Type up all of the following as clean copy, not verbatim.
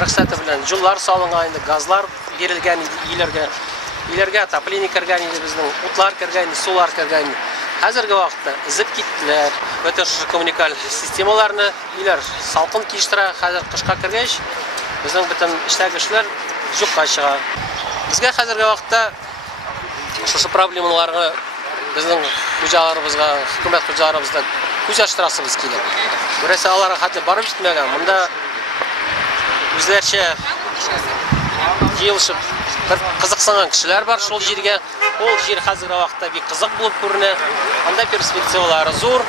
рөхсәте белән җуллар салынган инде, газлар бирелгән инде иләргә отопление кергән инде безнең, утлар кергән инде, сулар кергән инде. Хәзерге вакытта изеп киттеләр. Бөтен коммуникаль системаларны иләр салкын киштера, хәзер кышка кергәч безнең бөтен эшләгечләр юкка чыга. Безгә хәзерге вакытта шушы проблемаларга безнең хуҗаларыбызга, хөкүмәт хуҗаларыбызга күз ачтырасыбыз килә. Берсе аларга хәтле барып җитмәгән. Монда үзләрчә җыелышып бер кызыксынган кешеләр бар шул җиргә. Ул җир хәзерге вакытта бик кызык булып күренә. Анда перспективалары зур.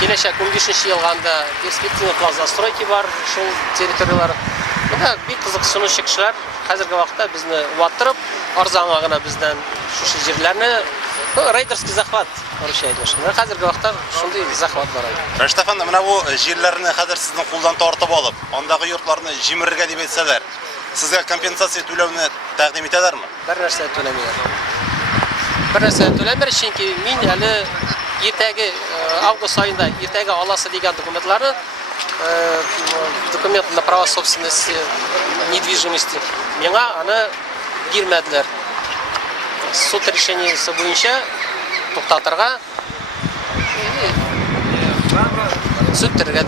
Киләчәк 15нче елга анда перспектива плазастройки бар шул территориялар. Монда бик кызыксынучы кешеләр хәзерге вакытта безне ваттырып, арзанга гына бездән шушы җирләрне рейдерский захват русча әйтелә. Хәзерге вакытта шундый захват бар. Рәшит әфәнде, менә бу җирләрне хәзер сезнең кулдан тартып алып, андагы йортларны җимерергә дип әйтсәләр, сезгә компенсация түләүне тәкъдим итәләрме? Бер нәрсә түләмиләр. Бер нәрсә түләмер, чөнки мин әле иртәге август айында иртәге аласы дигән документларны документ на право собственности недвижимости миңа аны бирмәделәр. Суд решениесе буенча туктатырга суд тергә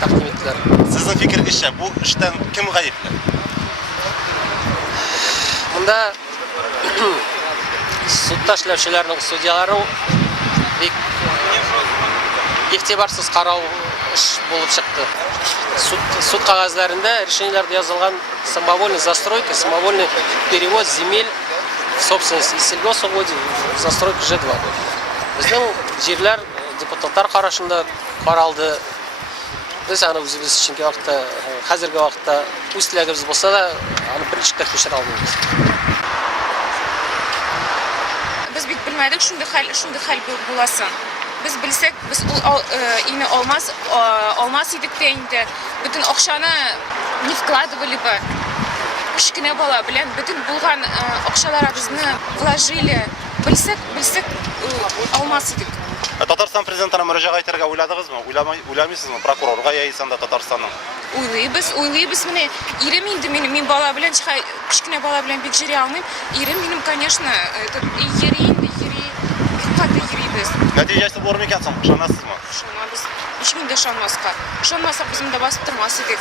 тәкъдим иттеләр. Сезнең фикергезчә, бу эштән кем гаепле? Монда судта эшләүчеләрнең, судьяларның бик игътибарсыз карау эш булып чыкты. Суд кагазларында решениеләрдә язылган самовольный застройка, самовольный перевод земель в собственность из сельгосугодий в застройку Ж2. Безнең җирләр депутатлар карашында каралды. Без аны үзебез чөнки вакытта, хәзерге вакытта үз теләгебез булса да, аны беренче күчерә алмыйбыз. Без бит белмәдек шундый хәл буласын. Без белсәк, без ине алмас идек тә инде. Бөтен акчаны не вкладывали бы. Кичкенә бала белән бөтен булган акчаларыбызны вложили. Белсәк алмас идек. Татарстан президентына мөрәҗәгать итәргә уйладыгызмы? Уйламыйсызмы? Прокурорга яисә Татарстанның? Уйлыйбыз. Менә ирем инде мин бала белән кичкенә бала белән бик җыри алмыйм. Ирем минем, конечно, йөри. Каты йөрибез. Нәтиҗәсе булыр микән соң? Ышанасызмы? Ышанабыз. Һичмин дә ышанмаска. Ышанмасак без монда басып тормас идек.